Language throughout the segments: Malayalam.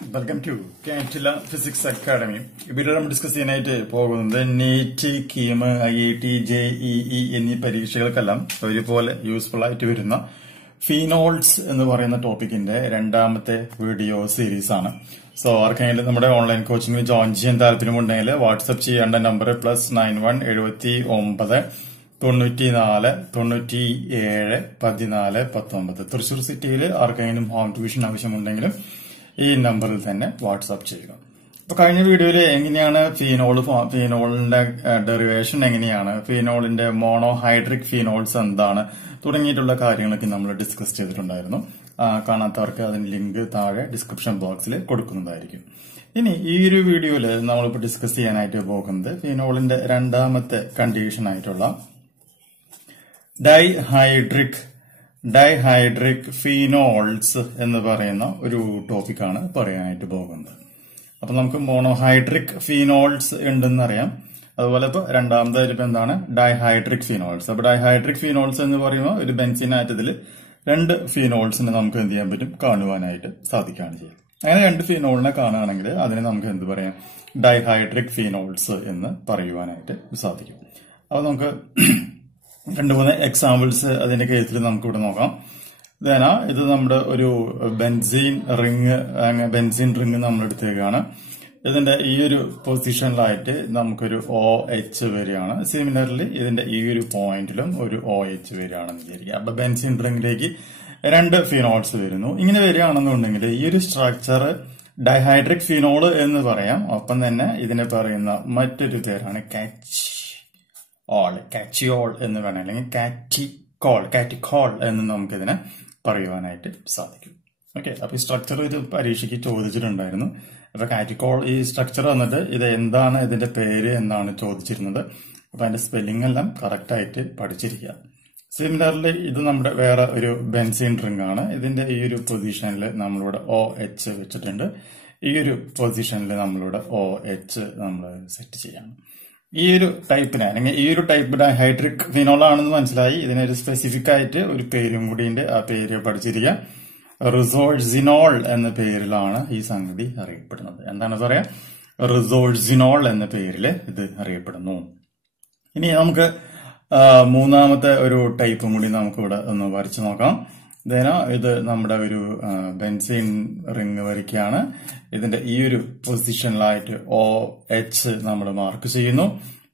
Welcome to Cantilla Physics Academy. ഇവിടെ നമ്മൾ ഡിസ്കസ് ചെയ്യാനായിട്ട് പോകുന്നത് നീറ്റ്, കീം, IIT, JEE എന്നീ പരീക്ഷകൾക്കെല്ലാം ഒരുപോലെ യൂസ്ഫുൾ ആയിട്ട് വരുന്ന ഫീനോൾസ് എന്ന് പറയുന്ന ടോപ്പിക്കിന്റെ രണ്ടാമത്തെ വീഡിയോ സീരീസ് ആണ്. സോ ആർക്കെങ്കിലും നമ്മുടെ ഓൺലൈൻ കോച്ചിങ്ങിൽ ജോയിൻ ചെയ്യാൻ താല്പര്യമുണ്ടെങ്കിൽ വാട്സ്ആപ്പ് ചെയ്യേണ്ട നമ്പർ +91 79 94 97 14 19. തൃശൂർ സിറ്റിയിൽ ആർക്കെങ്കിലും ഹോം ട്യൂഷൻ ആവശ്യമുണ്ടെങ്കിലും ഈ നമ്പറിൽ തന്നെ വാട്സ്ആപ്പ് ചെയ്യുക. അപ്പൊ കഴിഞ്ഞ വീഡിയോയിൽ എങ്ങനെയാണ് ഫീനോളിന്റെ ഡെറിവേഷൻ എങ്ങനെയാണ്, ഫീനോളിന്റെ മോണോഹൈഡ്രിക് ഫീനോൾസ് എന്താണ് തുടങ്ങിയിട്ടുള്ള കാര്യങ്ങളൊക്കെ നമ്മൾ ഡിസ്കസ് ചെയ്തിട്ടുണ്ടായിരുന്നു. കാണാത്തവർക്ക് അതിന്റെ ലിങ്ക് താഴെ ഡിസ്ക്രിപ്ഷൻ ബോക്സിൽ കൊടുക്കുന്നതായിരിക്കും. ഇനി ഈ ഒരു വീഡിയോയിൽ നമ്മളിപ്പോൾ ഡിസ്കസ് ചെയ്യാനായിട്ട് പോകുന്നത് ഫീനോളിന്റെ രണ്ടാമത്തെ കണ്ടീഷൻ ആയിട്ടുള്ള ഡൈഹൈഡ്രിക് ഫീനോൾസ് എന്ന് പറയുന്ന ഒരു ടോപ്പിക്കാണ് പറയാനായിട്ട് പോകുന്നത്. അപ്പൊ നമുക്ക് മോണോഹൈഡ്രിക് ഫീനോൾസ് ഉണ്ടെന്നറിയാം. അതുപോലെ ഇപ്പൊ രണ്ടാമതായിട്ട് ഇപ്പൊ എന്താണ് ഡൈഹൈഡ്രിക് ഫീനോൾസ്. അപ്പൊ ഡൈഹൈഡ്രിക് ഫീനോൾസ് എന്ന് പറയുമ്പോൾ ഒരു ബെൻസീൻ ആറ്റത്തിൽ രണ്ട് ഫീനോൾസിനെ നമുക്ക് എന്ത് ചെയ്യാൻ പറ്റും, കാണുവാനായിട്ട് സാധിക്കുകയാണ് ചെയ്യുന്നത്. അങ്ങനെ രണ്ട് ഫീനോളിനെ കാണുകയാണെങ്കിൽ അതിനെ നമുക്ക് എന്ത് പറയാം, ഡൈഹൈഡ്രിക് ഫീനോൾസ് എന്ന് പറയുവാനായിട്ട് സാധിക്കും. അപ്പൊ നമുക്ക് രണ്ട് മൂന്ന് എക്സാമ്പിൾസ് അതിന്റെ കേസിൽ നമുക്ക് ഇവിടെ നോക്കാം. ഇത് നമ്മുടെ ഒരു ബെൻസീൻ റിങ് നമ്മൾ എടുത്തേക്കാണ്. ഇതിന്റെ ഈ ഒരു പൊസിഷനിലായിട്ട് നമുക്കൊരു OH വരികയാണ്. സിമിലർലി ഇതിന്റെ ഈ ഒരു പോയിന്റിലും ഒരു OH വരികയാണെന്ന് വിചാരിക്കുക. അപ്പൊ ബെൻസീൻ റിങ്ങിലേക്ക് രണ്ട് ഫിനോൾസ് വരുന്നു. ഇങ്ങനെ വരികയാണെന്നുണ്ടെങ്കിൽ ഈ ഒരു സ്ട്രക്ചർ ഡൈഹൈഡ്രിക് ഫിനോൾ എന്ന് പറയാം. ഒപ്പം തന്നെ ഇതിനെ പറയുന്ന മറ്റൊരു പേരാണ് കാറ്റിയോൾ എന്ന് വേണം, അല്ലെങ്കിൽ കാറ്റിക്കോൾ എന്ന് നമുക്കിതിനെ പറയുവാനായിട്ട് സാധിക്കും. ഓക്കെ, അപ്പൊ ഈ സ്ട്രക്ചർ ഇത് പരീക്ഷയ്ക്ക് ചോദിച്ചിട്ടുണ്ടായിരുന്നു. അപ്പൊ കാറ്റിക്കോൾ ഈ സ്ട്രക്ചർ വന്നിട്ട് ഇത് എന്താണ്, ഇതിന്റെ പേര് എന്നാണ് ചോദിച്ചിരുന്നത്. അപ്പൊ അതിന്റെ സ്പെല്ലിംഗ് എല്ലാം കറക്റ്റ് ആയിട്ട് പഠിച്ചിരിക്കുക. സിമിലർലി ഇത് നമ്മുടെ വേറെ ഒരു ബെൻസീൻ റിംഗ് ആണ്. ഇതിന്റെ ഈ ഒരു പൊസിഷനിൽ നമ്മളിവിടെ OH വെച്ചിട്ടുണ്ട്. ഈ ഒരു പൊസിഷനിൽ നമ്മളിവിടെ OH നമ്മൾ സെറ്റ് ചെയ്യണം. ഈ ഒരു ടൈപ്പിനെ, അല്ലെങ്കിൽ ഈ ഒരു ടൈപ്പ് ഡൈഹൈഡ്രിക് ഫിനോൾ ആണെന്ന് മനസ്സിലായി. ഇതിനൊരു സ്പെസിഫിക് ആയിട്ട് ഒരു പേരും കൂടി ഉണ്ട്. ആ പേര് പഠിച്ചിരിക്കുക. റിസോഴ്സിനോൾ എന്ന പേരിലാണ് ഈ സംഗതി അറിയപ്പെടുന്നത്. എന്താണ് പറയാ, റിസോഴ്സിനോൾ എന്ന പേരിൽ ഇത് അറിയപ്പെടുന്നു. ഇനി നമുക്ക് മൂന്നാമത്തെ ഒരു ടൈപ്പും കൂടി നമുക്ക് ഇവിടെ ഒന്ന് വരച്ചു നോക്കാം. ഇത് നമ്മുടെ ഒരു ബെൻസീൻ റിങ് വരയ്ക്കുകയാണ്. ഇതിന്റെ ഈ ഒരു പൊസിഷനിലായിട്ട് OH നമ്മൾ മാർക്ക് ചെയ്യുന്നു.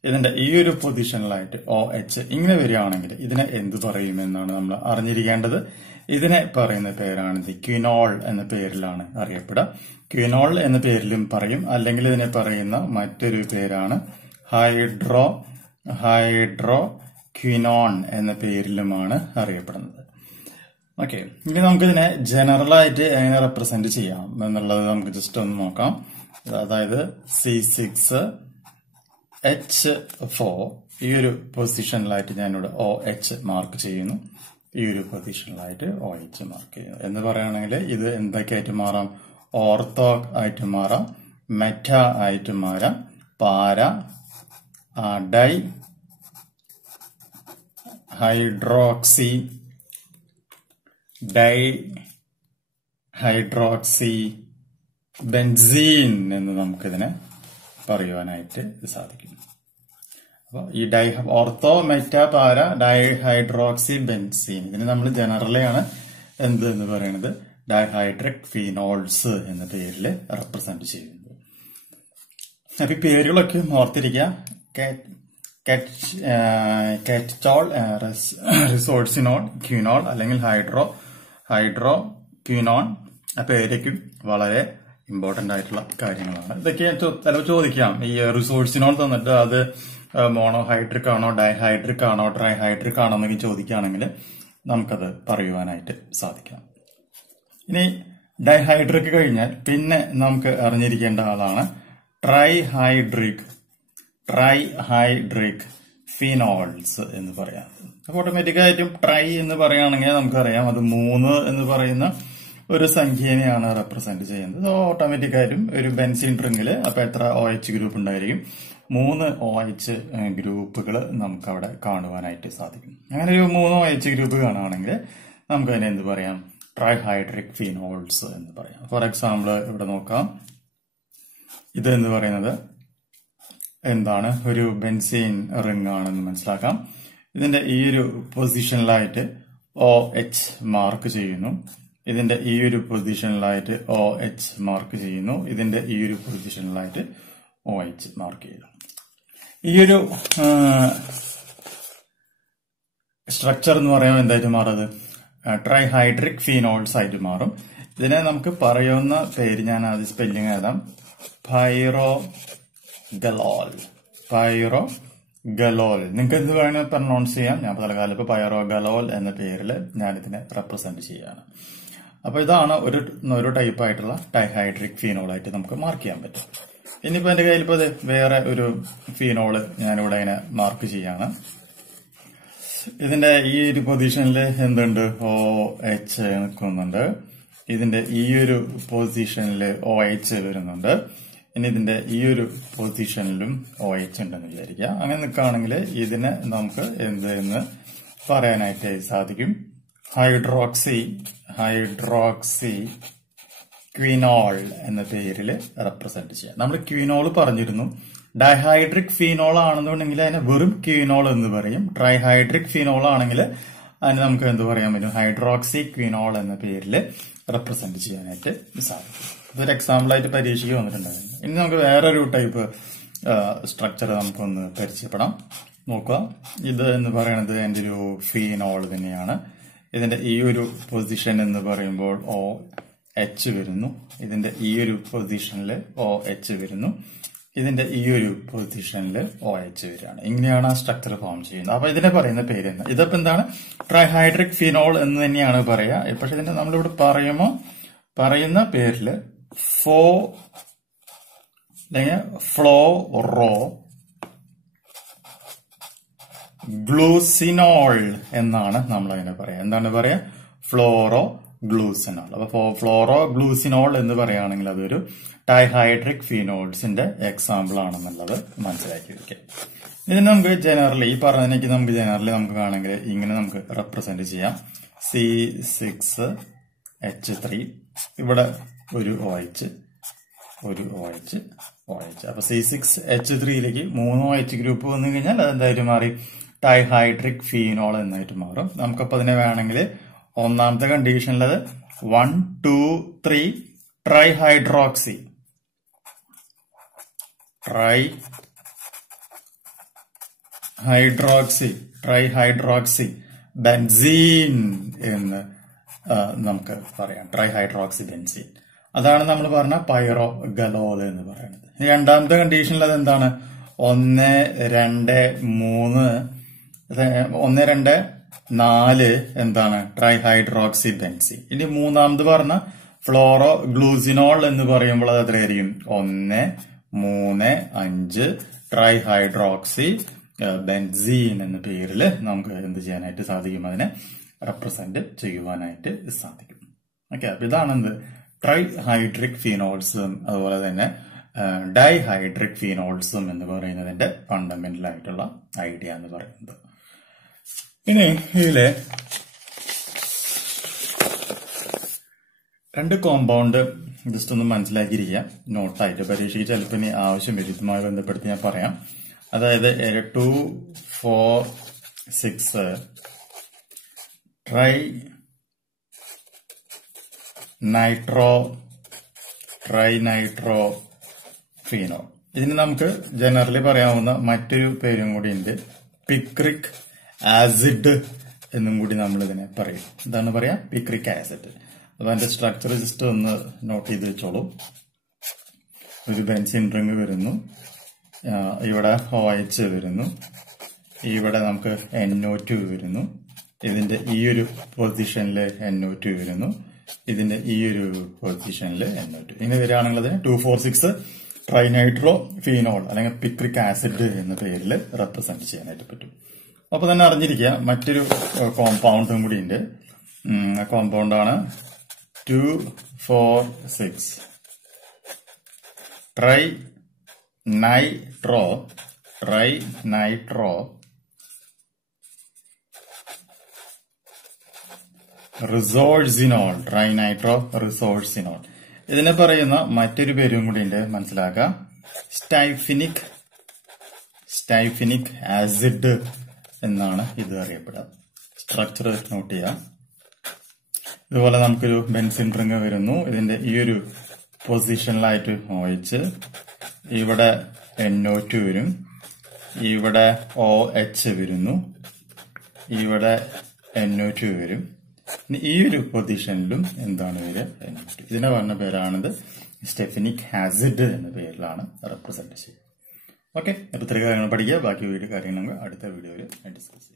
ഇതിന്റെ ഈ ഒരു പൊസിഷനിലായിട്ട് OH ഇങ്ങനെ വരികയാണെങ്കിൽ ഇതിനെ എന്ത് പറയുമെന്നാണ് നമ്മൾ അറിഞ്ഞിരിക്കേണ്ടത്. ഇതിനെ പറയുന്ന പേരാണ് ക്വിനോൾ എന്ന പേരിലാണ് അറിയപ്പെടുക. ക്വിനോൾ എന്ന പേരിലും പറയും, അല്ലെങ്കിൽ ഇതിനെ പറയുന്ന മറ്റൊരു പേരാണ് ഹൈഡ്രോ ക്വിനോൺ എന്ന പേരിലുമാണ് അറിയപ്പെടുന്നത്. ഓക്കെ, ഇനി നമുക്കിതിനെ ജനറലായിട്ട് എങ്ങനെ റെപ്രസെന്റ് ചെയ്യാം എന്നുള്ളത് നമുക്ക് ജസ്റ്റ് ഒന്ന് നോക്കാം. അതായത് C6H4 ഈ ഒരു പൊസിഷനിലായിട്ട് ഞാനിവിടെ OH മാർക്ക് ചെയ്യുന്നു. ഈ ഒരു പൊസിഷനിലായിട്ട് OH മാർക്ക് ചെയ്യുന്നു എന്ന് പറയുകയാണെങ്കിൽ ഇത് എന്തൊക്കെയായിട്ട് മാറാം, ഓർത്തോ ആയിട്ട് മാറാം, മെറ്റ ആയിട്ട് മാറാം, പാര, ഡൈഹൈഡ്രോക്സി ബെൻസീൻ എന്ന് നമുക്കിതിനെ പറയുവാനായിട്ട് സാധിക്കും. അപ്പൊ ഈ ഓർത്തോ, മെറ്റ, പാര, ഡൈഹൈഡ്രോക്സി ബെൻസീൻ ഇതിന് നമ്മൾ ജനറലാണ് എന്ന് പറയുന്നത് ഡൈഹൈഡ്രിക് ഫീനോൾസ് എന്ന പേരിൽ റെപ്രസെന്റ് ചെയ്യുന്നത്. അപ്പൊ ഈ പേരുകളൊക്കെ ഓർത്തിരിക്കുക. കാറ്റിയോൾ, റിസോഴ്സിനോൾ, ക്വിനോൾ അല്ലെങ്കിൽ ഹൈഡ്രോ ക്വിനോൺ. ആ പേരേക്കും വളരെ ഇമ്പോർട്ടന്റ് ആയിട്ടുള്ള കാര്യങ്ങളാണ്. ഇതൊക്കെ ചിലപ്പോൾ ചോദിക്കാം. ഈ റിസോഴ്സിനോൾ തന്നിട്ട് അത് മോണോഹൈഡ്രിക് ആണോ, ഡൈഹൈഡ്രിക് ആണോ, ട്രൈഹൈഡ്രിക് ആണോ എന്നൊക്കെ ചോദിക്കുകയാണെങ്കിൽ നമുക്കത് പറയുവാനായിട്ട് സാധിക്കാം. ഇനി ഡൈഹൈഡ്രിക് കഴിഞ്ഞാൽ പിന്നെ നമുക്ക് അറിഞ്ഞിരിക്കേണ്ട ആളാണ് ട്രൈഹൈഡ്രിക് ഫിനോൾസ് എന്ന് പറയാം. അപ്പൊ ഓട്ടോമാറ്റിക്കായിട്ടും ട്രൈ എന്ന് പറയുകയാണെങ്കിൽ നമുക്കറിയാം അത് 3 എന്ന് പറയുന്ന ഒരു സംഖ്യനെയാണ് റെപ്രസെന്റ് ചെയ്യുന്നത്. ഓട്ടോമാറ്റിക്കായിട്ടും ഒരു ബെൻസീൻ റിങ്ങില് അപ്പൊ എത്ര OH ഗ്രൂപ്പ് ഉണ്ടായിരിക്കും, 3 OH ഗ്രൂപ്പുകൾ നമുക്ക് അവിടെ കാണുവാനായിട്ട് സാധിക്കും. അങ്ങനെ ഒരു 3 OH ഗ്രൂപ്പ് കാണുകയാണെങ്കിൽ നമുക്ക് അതിനെ എന്ത് പറയാം, ട്രൈഹൈഡ്രിക് ഫീനോൾസ് എന്ന് പറയാം. ഫോർ എക്സാമ്പിൾ ഇവിടെ നോക്കാം. ഇത് എന്ന് പറയുന്നത് എന്താണ്, ഒരു ബെൻസീൻ റിംഗ് ആണെന്ന് മനസ്സിലാക്കാം. ഇതിന്റെ ഈ ഒരു പൊസിഷനിലായിട്ട് OH മാർക്ക് ചെയ്യുന്നു. ഇതിന്റെ ഈ ഒരു പൊസിഷനിലായിട്ട് OH മാർക്ക് ചെയ്യുന്നു. ഇതിന്റെ ഈ ഒരു പൊസിഷനിലായിട്ട് OH മാർക്ക് ചെയ്യുന്നു. ഈ ഒരു സ്ട്രക്ചർ എന്ന് പറയുമ്പോൾ എന്തായിട്ട് മാറുന്നത്, ട്രൈഹൈഡ്രിക് ഫീനോൾസ് ആയിട്ട് മാറും. ഇതിനെ നമുക്ക് പറയുന്ന പേര് ഞാൻ ആദ്യം സ്പെല്ലിംഗ് എഴുതാം. പൈറോഗലോൾ. പൈറോഗലോൾ. നിങ്ങൾക്ക് എന്ത് വേണമെങ്കിൽ പ്രൊനൗൺസ് ചെയ്യാം. ഞാൻ തൽക്കാലം ഇപ്പൊ പൈറോഗലോൾ എന്ന പേരിൽ ഞാനിതിനെ റെപ്രസെന്റ് ചെയ്യാണ്. അപ്പൊ ഇതാണ് ഒരു ടൈപ്പ് ആയിട്ടുള്ള ട്രൈഹൈഡ്രിക് ഫീനോൾ ആയിട്ട് നമുക്ക് മാർക്ക് ചെയ്യാൻ പറ്റും. ഇനിയിപ്പോ എന്റെ കയ്യിൽ ഇപ്പൊ വേറെ ഒരു ഫീനോള് ഞാനിവിടെ ഇങ്ങനെ മാർക്ക് ചെയ്യാണ്. ഇതിന്റെ ഈ ഒരു പൊസിഷനിൽ എന്തുണ്ട്, OH നിൽക്കുന്നുണ്ട്. ഇതിന്റെ ഈ ഒരു പൊസിഷനിൽ OH വരുന്നുണ്ട്. ഇനി ഇതിന്റെ ഈ ഒരു പൊസിഷനിലും OH ഉണ്ടെന്ന് വിചാരിക്കുക. അങ്ങനെ നിൽക്കുകയാണെങ്കിൽ ഇതിനെ നമുക്ക് എന്ത് എന്ന് പറയാനായിട്ട് സാധിക്കും, ഹൈഡ്രോക്സി ക്വിനോൾ എന്ന പേരിൽ റെപ്രസെന്റ് ചെയ്യാം. നമ്മൾ ക്വിനോൾ പറഞ്ഞിരുന്നു. ഡൈഹൈഡ്രിക് ഫീനോൾ ആണെന്നുണ്ടെങ്കിൽ അതിനെ വെറും ക്വിനോൾ എന്ന് പറയും. ട്രൈഹൈഡ്രിക് ഫീനോൾ ആണെങ്കിൽ അതിന് നമുക്ക് എന്ത് പറയാൻ പറ്റും, ഹൈഡ്രോക്സി ക്വിനോൾ എന്ന പേരിൽ റെപ്രസെന്റ് ചെയ്യാനായിട്ട് സാധിക്കും. ഇതൊരു എക്സാമ്പിൾ ആയിട്ട് പരീക്ഷയ്ക്ക് വന്നിട്ടുണ്ടായിരുന്നു. ഇനി നമുക്ക് വേറൊരു ടൈപ്പ് സ്ട്രക്ചർ നമുക്കൊന്ന് പരിചയപ്പെടാം. നോക്കുക, ഇത് എന്ന് പറയുന്നത് എന്റെ ഒരു ഫീനോൾ തന്നെയാണ്. ഇതിന്റെ ഈ ഒരു പൊസിഷൻ എന്ന് പറയുമ്പോൾ OH വരുന്നു. ഇതിന്റെ ഈ ഒരു പൊസിഷനിൽ OH വരുന്നു. ഇതിന്റെ ഈ ഒരു പൊസിഷനിൽ OH വരികയാണ്. ഇങ്ങനെയാണ് ആ സ്ട്രക്ചർ ഫോം ചെയ്യുന്നത്. അപ്പൊ ഇതിനെ പറയുന്ന പേര് എന്താ, ഇതിപ്പോ എന്താണ്, ട്രൈഹൈഡ്രിക് ഫീനോൾ എന്ന് തന്നെയാണ് പറയുക. പക്ഷെ ഇതിന്റെ നമ്മളിവിടെ പറയുന്ന പേരില് ഫ്ലോറോ ഗ്ലൂസിനോൾ എന്നാണ് നമ്മൾ അതിനെ പറയാ. എന്താണ് പറയാ, ഫ്ലോറോ ഗ്ലൂസിനോൾ. അപ്പൊ ഫ്ലോറോ ഗ്ലൂസിനോൾ എന്ന് പറയുകയാണെങ്കിൽ അതൊരു ട്രൈഹൈഡ്രിക് ഫീനോൾസിന്റെ എക്സാമ്പിൾ ആണെന്നുള്ളത് മനസ്സിലാക്കി വെക്കാം. ഇതിന് നമുക്ക് ജനറലി ഈ പറഞ്ഞതിനേക്ക് നമുക്ക് നമുക്ക് കാണുമെങ്കിൽ ഇങ്ങനെ നമുക്ക് റെപ്രസെന്റ് ചെയ്യാം. C6H3 ഇവിടെ ഒരു OH അപ്പൊ C6H3യിലേക്ക് 3 OH ഗ്രൂപ്പ് വന്നു കഴിഞ്ഞാൽ അതെന്തായിട്ട് മാറി, ട്രൈഹൈഡ്രിക് ഫീനോൾ എന്നായിട്ട് മാറും. നമുക്കപ്പോ അതിനെ വേണമെങ്കിൽ ഒന്നാമത്തെ കണ്ടീഷനിലത് 1, 2, 3 ട്രൈഹൈഡ്രോക്സി ബെൻസീൻ എന്ന് നമുക്ക് പറയാം. ട്രൈഹൈഡ്രോക്സി ബെൻസീൻ, അതാണ് നമ്മൾ പറഞ്ഞ പൈറോഗലോൾ എന്ന് പറയുന്നത്. രണ്ടാമത്തെ കണ്ടീഷനിൽ അത് എന്താണ്, 1, 2, 4 എന്താണ്, ട്രൈഹൈഡ്രോക്സി ബെൻസീൻ. ഇനി മൂന്നാമത് പറഞ്ഞ ഫ്ലോറോ ഗ്ലൂസിനോൾ എന്ന് പറയുമ്പോൾ അത് എത്രയായിരിക്കും, 1, 3, 5 ട്രൈഹൈഡ്രോക്സി ബെൻസീൻ എന്ന പേരിൽ നമുക്ക് എന്ത് ചെയ്യാനായിട്ട് സാധിക്കും, അതിനെ റെപ്രസെന്റ് ചെയ്യുവാനായിട്ട് സാധിക്കും. ഓക്കെ, അപ്പൊ ഇതാണ് എന്ത് ട്രൈഹൈഡ്രിക് ഫീനോൾസും അതുപോലെ തന്നെ ഡൈഹൈഡ്രിക് ഫീനോൾസും എന്ന് പറയുന്നതിന്റെ ഫണ്ടമെന്റൽ ആയിട്ടുള്ള ഐഡിയ എന്ന് പറയുന്നത്. ഇനി ഇതിലെ 2 കോമ്പൗണ്ട് ജസ്റ്റ് ഒന്ന് മനസ്സിലാക്കിയിരിക്കുക, നോട്ടായിട്ട്. പരീക്ഷയ്ക്ക് ചിലപ്പോൾ ഇനി ആവശ്യം വരും, ഇതുമായി ബന്ധപ്പെടുത്തി ഞാൻ പറയാം. അതായത് 2, 4, 6 ട്രൈനൈട്രോ ഫീനോൾ. ഇതിന് നമുക്ക് ജനറലി പറയാവുന്ന മറ്റൊരു പേരും കൂടി ഉണ്ട്, പിക്രിക് ആസിഡ് എന്നും കൂടി നമ്മൾ ഇതിനെ പറയും. എന്താണ് പറയാ, പിക്രിക് ആസിഡ്. അപ്പൊ അതിന്റെ സ്ട്രക്ചർ ജസ്റ്റ് ഒന്ന് നോട്ട് ചെയ്ത് വെച്ചോളൂ. ഒരു ബെൻസിൻ റിംഗ് വരുന്നു, ഇവിടെ OH വരുന്നു, ഇവിടെ നമുക്ക് NO2 വരുന്നു, ഇതിന്റെ ഈ ഒരു പൊസിഷനിൽ NO2 വരുന്നു, ഇതിന്റെ ഈ ഒരു പൊസിഷനിൽ NO2. ഇങ്ങനെ വരികയാണെങ്കിൽ അതിന് 2,4,6 ട്രൈനൈട്രോ ഫീനോൾ അല്ലെങ്കിൽ പിക്രിക് ആസിഡ് എന്ന പേരിൽ റെപ്രസെന്റ് ചെയ്യാനായിട്ട് പറ്റും. അപ്പൊ തന്നെ അറിഞ്ഞിരിക്കുക മറ്റൊരു കോമ്പൗണ്ടും കൂടി ഉണ്ട്. കോമ്പൗണ്ടാണ് 2,4,6 ട്രൈനൈട്രോ റിസോഴ്സിനോൾ, ട്രൈനൈട്രോ റിസോഴ്സിനോൾ. ഇതിനെ പറയുന്ന മറ്റൊരു പേരും കൂടി ഉണ്ട്, മനസ്സിലാക്കാം. സ്റ്റൈഫിനിക് ആസിഡ് എന്നാണ് ഇത് അറിയപ്പെടുക. സ്ട്രക്ചർ നോട്ട് ചെയ്യാം. ഇതുപോലെ നമുക്കൊരു ബെൻസിൻ റിംഗ് വരുന്നു. ഇതിന്റെ ഈ ഒരു പൊസിഷനിലായിട്ട് OH, ഇവിടെ NO2 വരും, ഇവിടെ OH വരുന്നു, ഇവിടെ NO2 വരും. ഈ ഒരു പൊസിഷനിലും എന്താണ് വരിക? NO2. ഇതിനെ പറഞ്ഞ പേരാണിത് സ്റ്റെഫിനിക് ആസിഡ് എന്ന പേരിലാണ് റെപ്രസെന്റ് ചെയ്യുന്നത്. ഓക്കെ, അപ്പൊ ഇത്രയും കാര്യങ്ങൾ പഠിക്കുക. ബാക്കി കാര്യങ്ങൾ അടുത്ത വീഡിയോയിൽ ഡിസ്കസ് ചെയ്യാം.